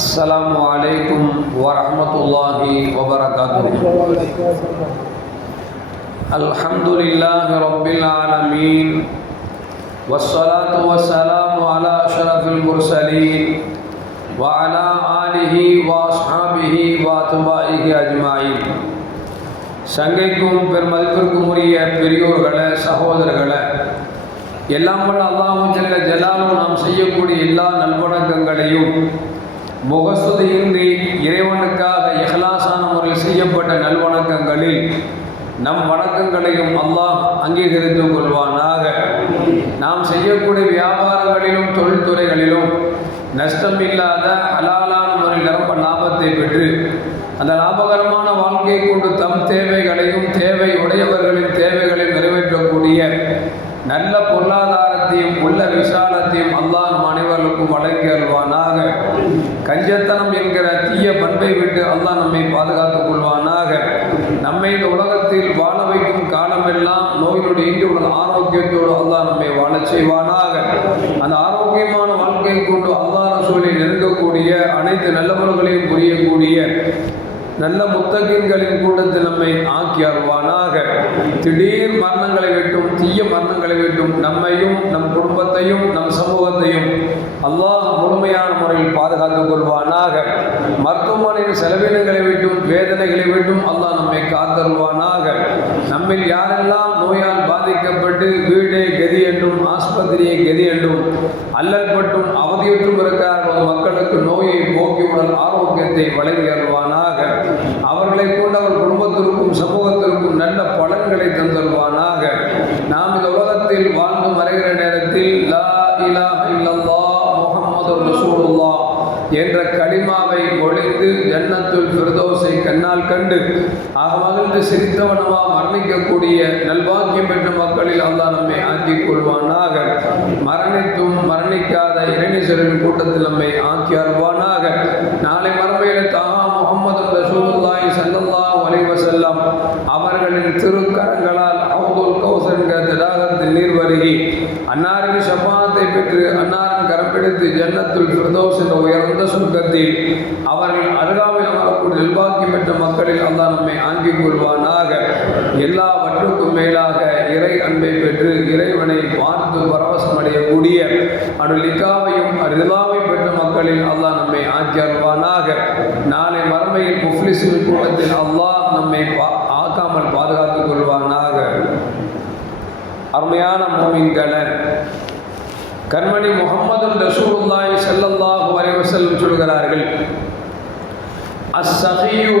السلام عليكم ورحمة الله وبركاته. الحمد لله رب العالمين والصلاة والسلام على أشرف المرسلين وعلى آله وأصحابه وأتباعه أجمعين. சங்கைக்கும் பெருமதிப்பிற்கும் உரிய பெரியோர்களே, சகோதரர்களே, எல்லாம் வல்ல அல்லாஹ் ஜல்ல ஜலாலுஹு நாம் செய்யக்கூடிய எல்லா நல்வணக்கங்களையும் முகஸ்துதியின்றி இறைவனுக்காக இஹ்லாஸான முறையில் செய்யப்பட்ட நல்வணக்கங்களில் நம் வணக்கங்களையும் அல்லாஹ் அங்கீகரித்துக் கொள்வானாக. நாம் செய்யக்கூடிய வியாபாரங்களிலும் தொழில்துறைகளிலும் நஷ்டமில்லாத ஹலாலான முறையில் நிரம்ப லாபத்தை பெற்று அந்த லாபகரமான வாழ்க்கையை கொண்டு தம் தேவைகளையும் தேவை உடையவர்களின் தேவைகளையும் நிறைவேற்றக்கூடிய நல்ல பொருளாதாரத்தையும் உள்ள விசாலத்தையும் அல்லாஹ் நம் அனைவருக்கும் வழங்கி அருள்வானாக. கஞ்சத்தனம் என்கிற தீய பண்பை விட்டு அல்லாஹ் நம்மை பாதுகாத்துக் கொள்வானாக. நம்மை இந்த உலகத்தில் வாழ வைக்கும் காலமெல்லாம் நோயினுடைய இன்று ஆரோக்கியத்தோடு அல்லாஹ் நம்மை வாழச் செய்வானாக. அந்த ஆரோக்கியமான வாழ்க்கையை கொண்டு அல்லாஹ் ரசூலை நெருங்கக்கூடிய அனைத்து நல்லவர்களையும் புரியக்கூடிய நல்ல முத்தகீன்களின் கூட்டத்தில் நம்மை ஆக்கி அருள்வானாக. திடீர் மரணங்களை விட்டும் தீய மரணங்களை விட்டும் நம்மையும் நம் குடும்பத்தையும் நம் சமூகத்தையும் அல்லாஹ் முழுமையான முறையில் பாதுகாத்துக் கொள்வானாக. மருத்துவமனையின் செலவினங்களை விட்டும் வேதனைகளை விட்டும் அல்லாஹ் நம்மை காத்தருள்வானாக. நம்மில் யாரெல்லாம் நோயால் பாதிக்கப்பட்டு வீடே கதி என்றும் ஆஸ்பத்திரியை கதி என்றும் அல்லற்பட்டும் அவதியுற்றும் இருக்கிறார்கள் மக்களுக்கு நோயை போக்கியுடன் ஆரோக்கியத்தை வழங்கி அருள்வானாக. அவர்களை கொண்டு அவர் குடும்பத்திற்கும் சமூகத்திற்கும் நல்ல பலன்களை தந்தருவானாக. நாம் இந்த உலகத்தில் வாழ்ந்து மறைகிற நேரத்தில் லா இலாஹ இல்லல்லாஹ் முஹம்மதுர் ரசூலுல்லாஹ் என்ற கலிமாவை ஒழித்து ஜன்னத்துல் ஃபிர்தௌஸை கண்ணால் கண்டு மகிழ்ந்து சிரித்தவனமா மரணிக்கக்கூடிய நல்வாக்கியம் பெற்ற மக்களில் அல்லாஹ் நம்மை ஆக்கிக் கொள்வானாக. மரணித்தும் மரணிக்காத இறைநேசரின் கூட்டத்தில் நம்மை ஆக்கி அருள்வானாக. நாளை மறுமையில் தாஹா முஹம்மது ரசூலுல்லாஹி ஸல்லல்லாஹு அலைஹி வஸல்லம் அவர்களின் திருக்கரங்களால் ஹவுதுல் கௌஸர் என்கிற தடாகத்தில் நீர் வருகி அன்னாரின் ஷஃபாஅத்தை பெற்று அன்னாரின் கரம் பிடித்து ஜன்னத்துல் ஃபிர்தௌஸ் என்ற உயர்ந்த சுருக்கத்தில் அவர்கள் அருகாமையில் அமரக்கூடிய நல்வாக்கியம் பெற்ற மக்களில் அல்லாஹ் நம்மை ஆக்கிக் கொள்வானாக. எல்லாவற்றுக்கும் மேலாக இறை அன்பை பெற்று இறைவனை பார்த்து பரவசம் அடையக்கூடிய அனுலிக்காவையும் ரிலாவை பெற்ற மக்களில் அல்லாஹ் நம்மை ஆக்கி அருள்வானாக. நாளை மறுமையில் முஃப்லிஸின் கூட்டத்தில் அல்லாஹ் நம்மை ஆக்காமல் பாதுகாத்துக் கொள்வானாக. அருமையான மூமின்களே, கண்மணி முஹம்மது ரசூலுல்லாஹி ஸல்லல்லாஹு அலைஹி வஸல்லம் சொல்கிறார்கள், அஸ்ஸகியு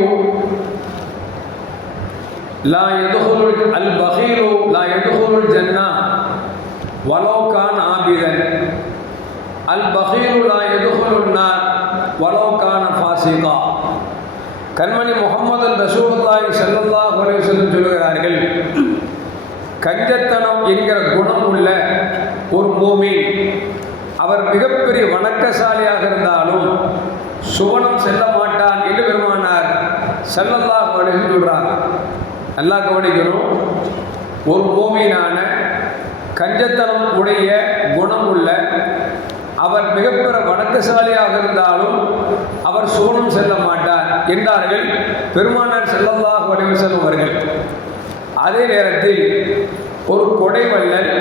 லா யதுகுலுல் அல்-பகீலு லா யதுகுலுல் ஜன்னah வலோ கான ஆபிதன் அல்-பகீலு லா யதுகுலுன் நார் வலோ கான ஃபாசிகா. கண்மணி முஹம்மது ரசூலுல்லாஹி ஸல்லல்லாஹு அலைஹி வஸல்லம் சொல்கிறார்கள், கஞ்சத்தனம் என்கிற குணம் உள்ள ஒரு மூமின் அவர் மிகப்பெரிய வணக்கசாலியாக இருந்தாலும் சுவனம் செல்ல மாட்டான் என்று பெருமானார் ஸல்லல்லாஹு அலைஹி வஸல்லம் சொல்றாங்க. நல்லா கவனிக்கணும். ஒரு மூமினான கஞ்சத்தனம் உடைய குணம் உள்ள அவர் மிகப்பெரிய வணக்கசாலியாக இருந்தாலும் அவர் சுவனம் செல்ல மாட்டார் என்றார்கள் பெருமானார் ஸல்லல்லாஹு அலைஹி வஸல்லம் அவர்கள். அதே நேரத்தில் ஒரு கொடைவள்ளல்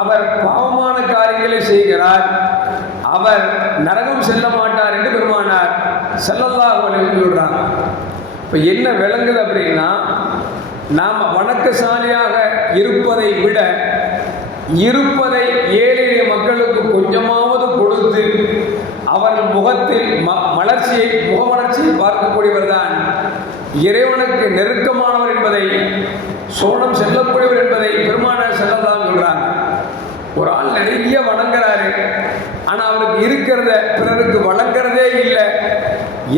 அவர் பாவமான காரியங்களை செய்கிறார், அவர் நரகம் செல்ல மாட்டார் என்று பெருமானார் ஸல்லல்லாஹு அலைஹி வஸல்லம் சொல்றாங்க. இப்போ என்ன விளங்குது அப்படின்னா, நாம் வணக்கசாலியாக இருப்பதை விட இருப்பதை ஏழை மக்களுக்கு கொஞ்சமாவது கொடுத்து அவர்கள் முகத்தில் முகவளர்ச்சியை பார்க்கக்கூடியவர் தான் இறைவனுக்கு நெருக்கமானவர் என்பதை, சோனம் செல்லக்கூடியவர் என்பதை பெருமானார் ஸல்லல்லாஹு சொல்றாங்க. ஒரு ஆள் நிறைய வணங்குறாரு, ஆனால் அவருக்கு இருக்கிறத பிறருக்கு வழங்குறதே இல்லை,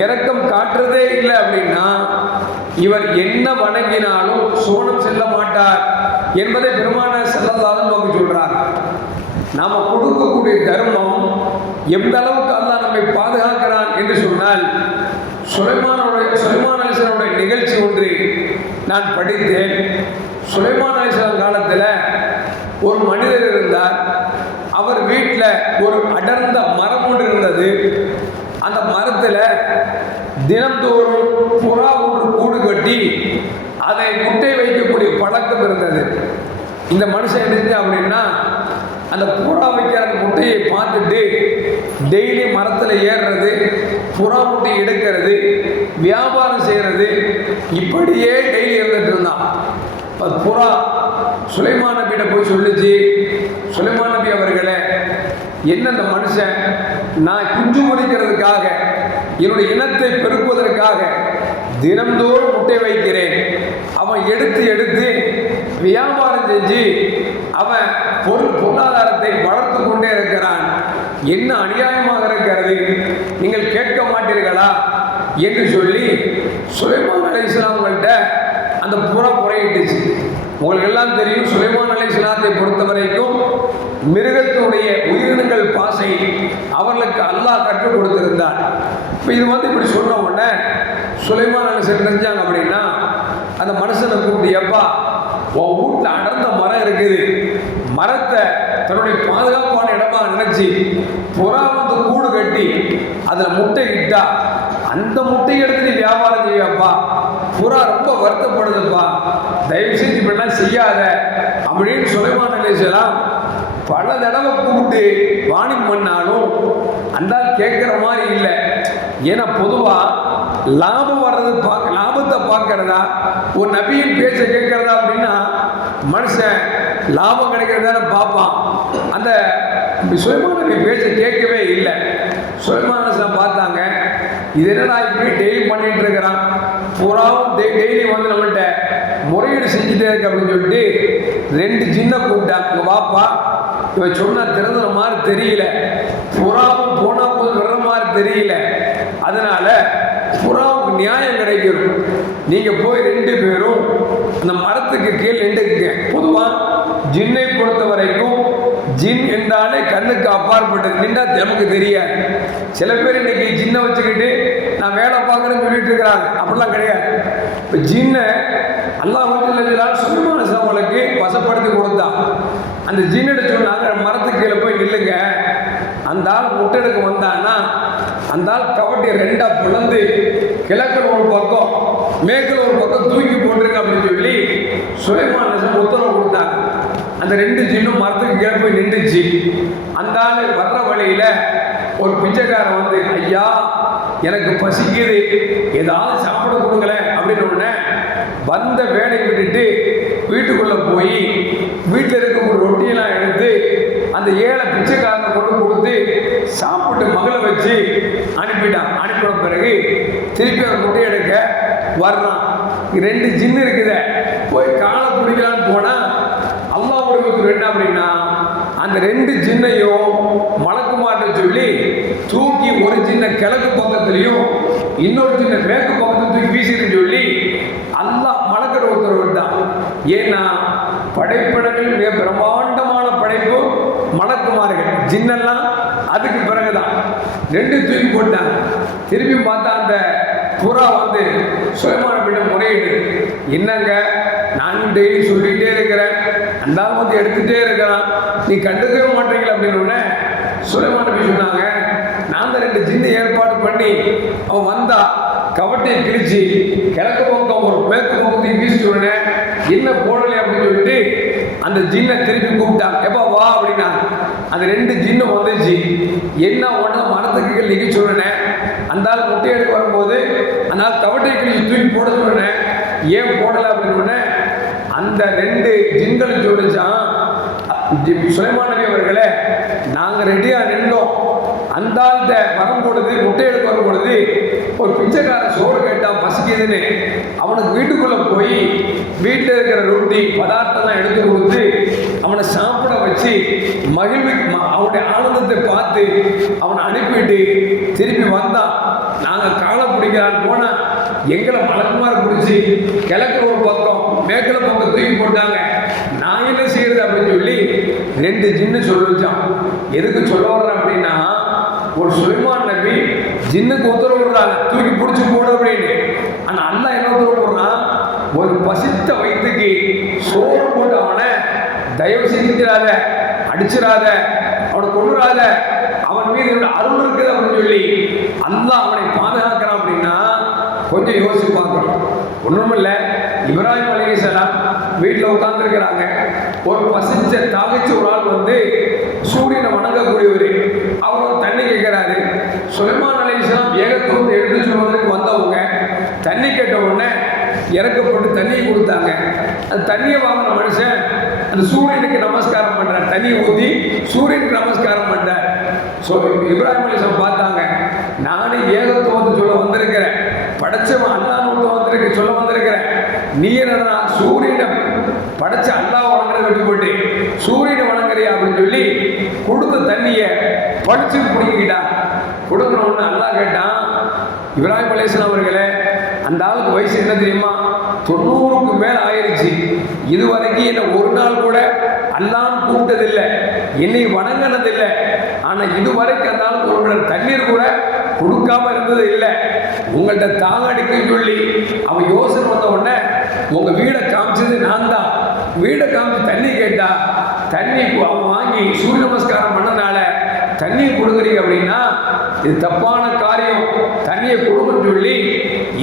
இரக்கம் காட்டுறதே இல்லை அப்படின்னா இவர் என்ன வணங்கினாலும் சோனம் செல்ல மாட்டார் என்பதை பெருமானார் ஸல்லல்லாஹு நமக்கு சொல்றாங்க. நாம் கொடுக்கக்கூடிய தர்மம் எந்த அளவுக்கு அல்லாஹ் நம்மை பாதுகாக்கிறான் என்று சொன்னால், சுலைமான் அலைஹிஸ்ஸலாமுடைய நிகழ்ச்சி ஒன்று நான் படித்தேன். சுலைமான் அலைஹிஸ்ஸலாம் காலத்தில் ஒரு மனிதர் இருந்தார். அவர் வீட்டில் ஒரு அடர்ந்த மரம் ஒன்று இருந்தது. அந்த மரத்தில் மரத்தில் தினந்தோறும் புறா ஒன்று கூடு கட்டி அதை முட்டை வைக்கக்கூடிய பழக்கம் இருந்தது. இந்த மனுஷன் என்ன அப்படின்னா அந்த புறா வைக்கிற அந்த முட்டையை பார்த்துட்டு டெய்லி மரத்தில் ஏறுறது, புறா முட்டையை எடுக்கிறது, வியாபாரம் செய்கிறது, இப்படியே டெய்லி இருந்துட்டு இருந்தான். அது புறா சுலைமான் நபியிட்ட போய் சொல்லுச்சு, சுலைமான் நபி அவர்களே, என்ன இந்த மனுஷன் நான் குஞ்சு முடிக்கிறதுக்காக என்னுடைய இனத்தை பெருக்குவதற்காக தினந்தோறும் முட்டை வைக்கிறேன், அவன் எடுத்து எடுத்து வியாபாரம் செஞ்சு அவன் பொருளாதாரத்தை வளர்த்து கொண்டே இருக்கிறான், என்ன அநியாயமாக இருக்கிறது, நீங்கள் கேட்க மாட்டீர்களா என்று சொல்லி சுலைமான் அலைஹிஸ்ஸலாம் அவங்கள்ட்ட அந்த புறா முறையிட்டுச்சு. உங்களுக்கு எல்லாம் தெரியும், சுலைமான் அலைஹிஸ்ஸலாத்தை பொறுத்த வரைக்கும் மிருகத்தினுடைய உயிரினங்கள் பாசை அவர்களுக்கு அல்லாஹ் கற்றுக் கொடுத்திருந்தார். இப்போ இது இப்படி சொன்ன உடனே சுலைமான் அலைஹிஸ்ஸலாம் செஞ்சாங்க அப்படின்னா அந்த மனுஷனை கூப்பிட்டு, எப்பா உன் வீட்டில் அடர்ந்த மரம் இருக்குது, மரத்தை தன்னுடைய பாதுகாப்பான இடமா நினைச்சு புறா கூடு கட்டி அதில் முட்டை இட்டா அந்த முட்டை எடுத்து நீ வியாபாரம் செய்யப்பா, புறா ரொம்ப வருத்தப்படுதுப்பா, தயவு செஞ்சு இப்படிலாம் செய்யாத அப்படின்னு சுலைமான் அலைஹிஸ்ஸலாம் பல தடவை கூப்பிட்டு வாணிங் பண்ணாலும் அந்த கேட்குற மாதிரி இல்லை. ஏன்னா பொதுவாக லாபம் வர்றது லாபத்தை பார்க்கறதா ஒரு நபியின் பேச்சை கேட்கறதா அப்படின்னா மனுஷன் லாபம் கிடைக்கிறதான பார்ப்பான். அந்த சுலைமான் நபி பேச்சை கேட்கவே இல்லை. சுலைமான் அலைஹிஸ்ஸலாம் பார்த்தாங்க, இது என்னடா இப்படி டெய்லி பண்ணிட்டு இருக்கிறான், புறாவும் டெய்லி நம்மள்கிட்ட முறையீடு செஞ்சுட்டே இருக்கு அப்படின்னு சொல்லிட்டு 2 ஜின்னை கூப்பிட்டாங்க. வாப்பா, இவன் சொன்னா திறந்துற மாதிரி தெரியல, புறாவும் போனா போது வர்ற மாதிரி தெரியல, அதனால புறாவுக்கு நியாயம் கிடைக்கும், நீங்க போய் 2 பேரும் அந்த மரத்துக்கு கீழே நின்றுக்குங்க. பொதுவா ஜின்னை பொறுத்த வரைக்கும் ஜின் என்றாலே கண்ணுக்கு அப்பாற்பட்டது, நின்றா நமக்கு தெரியாது. சில பேர் இன்னைக்கு ஜின்னை வச்சுக்கிட்டு நான் வேலை பார்க்குறேன்னு சொல்லிட்டு இருக்கிறாங்க, அப்படிலாம் கிடையாது. இப்போ ஜின்னை அல்லாஹ் சுலைமான் அலைஹிஸ்ஸலாமுக்கு வசப்படுத்தி கொடுத்தான். அந்த ஜின்னிட சொன்னாங்க, மரத்துக்கு கீழே போய் நில்லுங்க, அந்த ஆள் முட்டெடுக்க வந்தான்னா அந்த ஆள் கவட்டி 2ஆ பிளந்து கிழக்கில் ஒரு பக்கம் மேற்கில் ஒரு பக்கம் தூக்கி போட்டுருங்க அப்படின்னு சொல்லி சுலைமான் அலைஹிஸ்ஸலாம் உத்தரவு கொடுத்தாங்க. அந்த 2 ஜின்னும் மரத்துக்கு கீழே போய் நின்றுச்சு. அந்த ஆள் வர்ற வழியில் ஒரு பிச்சைக்காரன் வந்து, ஐயா எனக்கு பசிக்குது, ஏதாவது சாப்பிட கொடுங்களேன் அப்படின்னு உடனே வந்த வேலையை விட்டுட்டு வீட்டுக்குள்ளே போய் வீட்டில் இருக்க ஒரு ரொட்டியெல்லாம் எடுத்து அந்த ஏழை பிச்சைக்காரனை கொண்டு கொடுத்து சாப்பிட்டு மகளை வச்சு அனுப்பிட்டான். அனுப்பின பிறகு திருப்பி அந்த முட்டை எடுக்க வர்றான். 2 ஜின்னு இருக்குத, போய் காலை பிடிக்கலான்னு போனால் அல்லாஹ் உடம்புக்கு என்ன அப்படின்னா அந்த 2 ஜின்னையும் மலக்குமார்ட்ட சொல்லி தூக்கி ஒரு ஜின்னை கிழக்கு பக்கத்துலையும் இன்னொரு ஜின்னை மேற்கு பக்கத்துல தூக்கி வீசிட்டு சொல்லி அல்லாஹ் மலக்கிற உத்தரவிட்டான். ஏன்னா படைப்பிடங்கள் மிக பிரம்மாண்டமான படைப்பு மலக்குமார்கள், ஜின்னெல்லாம் அதுக்கு பிறகுதான் 2 தூக்கி போட்டாங்க. திருப்பி பார்த்தா அந்த புறா வந்து சுலைமான் நபியிட்ட முறையிடு, என்னங்க நான் டெய்லி சொல்லிகிட்டே இருக்கிறேன், அந்த ஆள் எடுத்துகிட்டே இருக்கிறான், நீ கண்டுக்கவே மாட்டீங்களா அப்படின்னு சுலைமான் நபி சொன்னாங்க, நான் தான் 2 ஜின்னு ஏற்பாடு பண்ணி அவன் வந்தா கவட்டையை கிழிச்சு கிழக்கு பக்கம் ஒரு மேற்கு பக்கத்தையும் வீசிட்டு உடனே என்ன போடலை அப்படின்னு சொல்லிட்டு அந்த ஜின்னை திருப்பி கூப்பிட்டாங்க. எப்பா வா அப்படின்னா அந்த 2 ஜின்னு வந்துச்சு. என்ன ஒன்றா மரத்துக்கு நிற்க சொல்லினேன், அந்த ஆள் முட்டை எடுக்க வரும்போது அந்த ஆள் கவட்டையை கிழிச்சு தூக்கி போட சொல்லினேன், ஏன் போடலை அப்படின்னு அந்த 2 ஜின்களும் சொல்லிச்சான், சுலைமான் நபி அவர்களே நாங்கள் ரெடியாக நின்றோம், அந்த ஆள்கிட்ட வரும்பொழுது முட்டை எடுக்க வரும்பொழுது ஒரு பிச்சைக்காரன் சோறு கேட்டான் பசிக்குதுன்னு, அவனுக்கு வீட்டுக்குள்ளே போய் வீட்டில் இருக்கிற ரொட்டி பதார்த்தம்லாம் எடுத்து கொடுத்து அவனை சாப்பிட வச்சு மகிழ்வு அவனுடைய ஆனந்தத்தை பார்த்து அவனை அனுப்பிட்டு திருப்பி வந்தான். நாங்கள் காலை பிடிக்கிறான்னு போனால் எங்களை மலக்குமார் பிடிச்சி கிழக்கு ஒரு பக்கம் மேற்கில் பக்கம் தூக்கி போட்டாங்க, நான் என்ன செய்யறது அப்படின்னு சொல்லி 2 ஜின்னு சொல்லிச்சான். எதுக்கு சொல்ல வர்றேன் அப்படின்னா, ஒரு சுலைமான் நபி ஜின்னுக்கு உத்தரவு விடுறாங்க தூக்கி பிடிச்சி போட அப்படின்னு. ஆனால் அல்லாஹ் என்ன உத்தரவு போடுறான், ஒரு பசித்த வயிற்றுக்கு சோறு போட்டு அவனை தயவு செஞ்சிடாத, அடிச்சிடாத, அவனை கொண்டுடாத, அவன் மீது அருள் இருக்குது அப்படின்னு சொல்லி அல்லாஹ் அவனை பாதுகாக்கிறான் அப்படின்னா கொஞ்சம் யோசிச்சு பார்க்கணும். ஒன்றுமில்ல, இப்ராஹிம் அலைஹிஸ்ஸலாம் வீட்டில் உட்கார்ந்துருக்கிறாங்க. ஒரு பசிச்ச தாகிச்ச ஒரு ஆள் வந்து சூரியனை வணங்கக்கூடியவர், அவர் தண்ணி கேட்கிறாரு. சுலைமான் அலைஹிஸ்ஸலாம் ஏகத்துவத்தை எடுத்து சொல்வதற்கு வந்தவங்க தண்ணி கேட்ட உடனே இறக்கப்பட்டு தண்ணியை கொடுத்தாங்க. அந்த தண்ணியை வாங்கின மனுஷன் அந்த சூரியனுக்கு நமஸ்காரம் பண்றார், தண்ணியை ஊற்றி சூரியனுக்கு நமஸ்காரம் பண்றார். இப்ராஹிம் அலைஹிஸ்ஸலாம் பார்த்தாங்க, நானே ஏகத்துவத்தை சொல்ல வந்திருக்கிறேன், படைச்சவன் அல்லாஹ்னு வந்திருக்க சொல்ல வந்திருக்கிறேன், நீ என்னன்னா சூரியனை படைச்ச அல்லாஹ் வணங்குறத விட்டு போட்டு சூரியனை வணங்குறியா அப்படின்னு சொல்லி கொடுத்த தண்ணியை படிச்சு பிடிக்கிட்டான். கொடுக்கணும்னு அல்லாஹ் கேட்டான், இப்ராஹிம் அலைஹிஸ்ஸலாம் அவர்களே, அந்த ஆளுக்கு வயசு என்ன தெரியுமா, 90க்கு மேல் ஆயிடுச்சு. இதுவரைக்கும் என்னை ஒரு நாள் கூட அல்லாஹ்னு கூப்பிட்டதில்லை, என்னை வணங்கினதில்லை. ஆனால் இதுவரைக்கும் அந்த ஆளுக்கு ஒரு தண்ணீர் கூட கொடுக்காம இருந்தது இல்லை. உங்கள்கிட்ட தாகடிக்குன்னு சொல்லி அவன் யோசனை வந்த உடனே உங்க வீடை காமிச்சது நான் தான். வீடை காமிச்சு தண்ணி கேட்டா தண்ணி அவன் வாங்கி சூரிய நமஸ்காரம் பண்ணனால தண்ணியை கொடுக்குறீங்க அப்படின்னா இது தப்பான காரியம், தண்ணியை கொடுக்குன்னு சொல்லி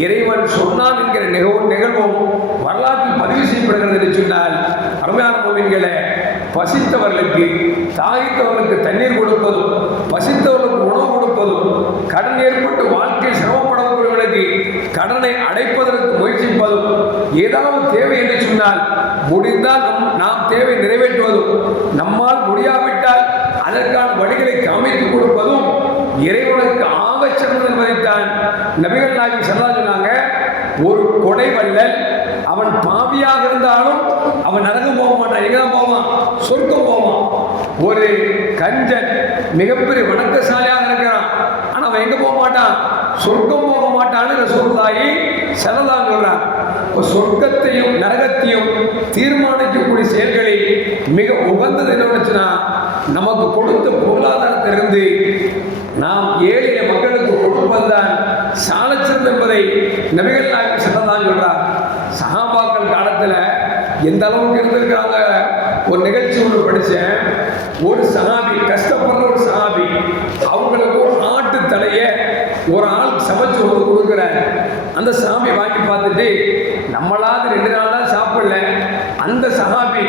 இறைவன் சொன்னான் என்கிற நிகழ்வும் வரலாற்றில் பதிவு செய்யப்படுகிறது என்று சொன்னால், அருமையான மூமின்களே, பசித்தவர்களுக்கு தாகித்தவர்களுக்கு தண்ணீர் கொடுப்பதும், பசித்தவர்களுக்கு உணவு கொடுப்பதும், கடன் ஏற்பட்டு வாழ்க்கையில் சிரமப்படக்கூடியவர்களுக்கு கடனை அடைப்பதற்கு முயற்சிப்பதும், ஏதாவது தேவை என்று சொன்னால் முடிந்தால் நாம் தேவை நிறைவேற்றுவதும், நம்மால் முடியாவிட்டால் அதற்கான வழிகளை காமித்து கொடுப்பதும் இறைவனுக்கு ஆகச் சிறந்தது என்பதைத்தான் நபிகள் நாயகம் ஸல்லல்லாஹு அலைஹி சொன்னாங்க. ஒரு கொடை வள்ளல் அவன் பாவியாக இருந்தாலும் அவன் நரகம் போக மாட்டான், எங்கதான் போவான், சொர்க்கம் போவான். ஒரு கஞ்சன் மிகப்பெரிய வணக்கசாலியாக இருக்கிறான், ஆனால் அவன் எங்க போக மாட்டான், சொர்க்கம் போக மாட்டான்னு ரசூலுல்லாஹி ஸல்லல்லாஹு அலைஹி சொல்றான். சொர்க்கத்தையும் நரகத்தையும் தீர்மானிக்கக்கூடிய செயல்களில் மிக உகந்தது என்னச்சுன்னா, நமக்கு கொடுத்த பொருளாதாரத்திலிருந்து நாம் ஏழை மக்களுக்கு கொடுப்பதுதான் சாலச்சிறந்த என்பதை நபிகள் நாயகம் ஸல்லல்லாஹு அலைஹி சொல்றார். சஹாபாக்கள் காலத்தில் எந்த அளவுக்கு இருந்திருக்கிறாங்க. ஒரு நிகழ்ச்சி ஒன்று படித்தேன். ஒரு சஹாபி, கஷ்டப்படுற ஒரு சஹாபி, அவங்களுக்கு ஒரு ஆட்டு தலையை ஒரு ஆள் சமைச்சு வந்து கொடுக்குறாரு. அந்த சஹாபி வாங்கி பார்த்துட்டு நம்மளாவது 2 நாள் தான் சாப்பிடல, அந்த சஹாபி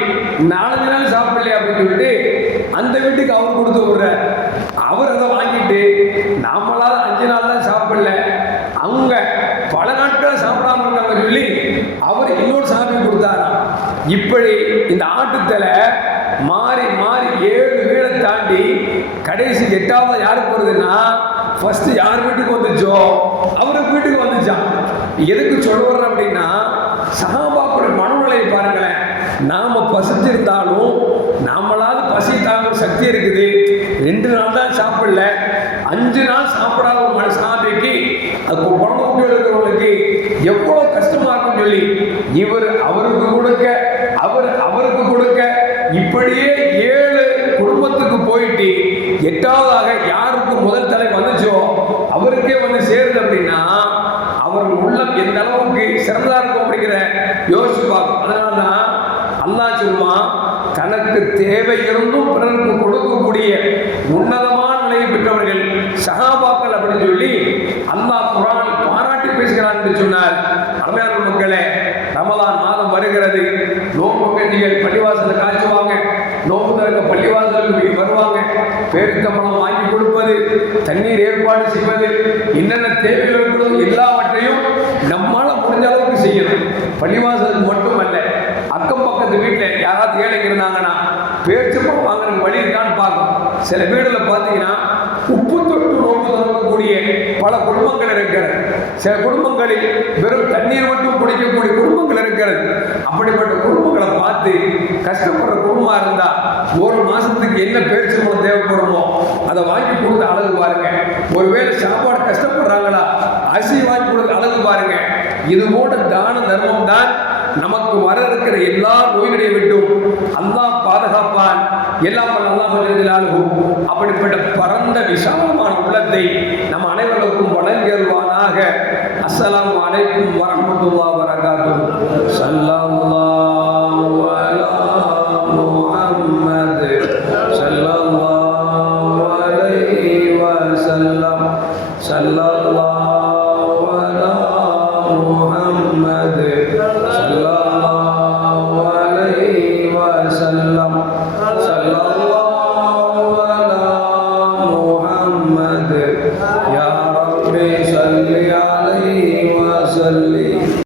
4 நாள் சாப்பிடல அப்படின்னு சொல்லிட்டு அந்த வீட்டுக்கு அவர் கொடுத்து விடுறார். அவர் அதை வாங்கிட்டு நாமளாவது 5 நாள் தான் சாப்பிடல, அவங்க பல நாட்கள் சாப்பிடாம இருக்காங்க சொல்லி அவர் இன்னொரு சாமி கொடுத்தாராம். இப்படி இந்த ஆட்டுத்தலை மாறி மாறி 7 வீடை தாண்டி கடைசி 8வது யாருக்கு வருதுன்னா, ஃபர்ஸ்ட் யார் வீட்டுக்கு வந்துச்சோ அவருக்கு வீட்டுக்கு வந்துச்சான். எதுக்கு சொல்ல வர்றேன் அப்படின்னா, சஹாபாக்களுடைய மனநிலையை பாருங்களேன். நாம பசிச்சிருந்தாலும் நாமளாவது பசி தாங்க சக்தி இருக்குது, 2 நாள் தான் சாப்பிடல, 5 நாள் சாப்பிடாத ஒரு சஹாபிக்கு அது குழந்தை குட்டி இருக்கிறவங்களுக்கு எவ்வளவு கஷ்டமா இருக்குன்னு சொல்லி இவர் அவருக்கு கொடுக்க, அவர் அவருக்கு கொடுக்க, இப்படியே 7 குடும்பத்துக்கு போயிட்டு 8வதாக யாருக்கு முதல் தலை வந்துச்சோ அவருக்கே வந்து சேருது அப்படின்னா அவர் உள்ளம் எந்த அளவுக்கு சிறந்தா இருக்கும் அப்படிங்கிற யோசிச்சு பார்க்கும். அதனாலதான் அல்லாஹ் சொல்லுவான், தனக்கு தேவை இருந்தும் பிறருக்கு கொடுக்கக்கூடிய உன்னதமான நிலையை பெற்றவர்கள் சஹாபாக்கள் அப்படின்னு சொல்லி அல்லாஹ் குர்ஆனில் பாராட்டி பேசுகிறான் என்று சொன்னார். அருமையான மக்களே, ரமலான் மாதம் வருகிறது. நோன்பு கண்டிகள் பள்ளிவாசலை காய்ச்சுவாங்க, நோன்பு திறக்க பள்ளிவாசலுக்கு வருவாங்க. பேரித்தம்பழம் வாங்கி கொடுப்பது, தண்ணீர் ஏற்பாடு செய்வது, என்னென்ன தேவைகள் இருக்கிறதோ எல்லாவற்றையும் நம்மால முடிஞ்ச அளவுக்கு செய்யணும். பள்ளிவாசலுக்கு மட்டுமல்ல, அக்கம் பக்கத்து வீட்டில் யாராவது ஏழைங்க இருந்தாங்கன்னா பேரிச்சம்பழம் வாங்குறதுக்கு வழி இருக்கான்னு பார்க்கும். சில வீடுகளில் பார்த்தீங்கன்னா உப்பு தொட்டு நோன்பு திறக்கக்கூடிய பல குடும்பங்கள் இருக்கிறது. சில குடும்பங்களில் வெறும் தண்ணீர் மட்டும் குடிக்கக்கூடிய குடும்பங்கள் இருக்கிறது. அப்படிப்பட்ட குடும்பங்களை பார்த்து கஷ்டப்படுற குடும்பமா இருந்தா ஒரு மாசத்துக்கு என்ன பேரிச்சம்பழம் தேவைப்படுமோ அதை வாங்கி கொடுத்து அழகு பாருங்க. ஒருவேளை சாப்பாடு கஷ்டப்படுறாங்களா, அரிசி வாங்கி கொடுத்து அழகு பாருங்க. இது போன்ற தான தர்மம் தான் நமக்கு வர இருக்கிற எல்லா நோய்களை விட்டும் அல்லாஹ் பாதுகாப்பான். எல்லாம் அல்லாஹ் அப்படிப்பட்ட பரந்த விசாலமான உள்ளத்தை நம் அனைவருக்கும் வழங்கியல்வானாக. அஸ்ஸலாமு அலைக்கும் வரஹ்மத்துல்லாஹி வபரகாத்துஹு. ஸல்லல்லாஹு அலா முஹம்மத் ஸல்லல்லாஹு அலைஹி या रब्बी सल्ली अलैहि वसल्लिम।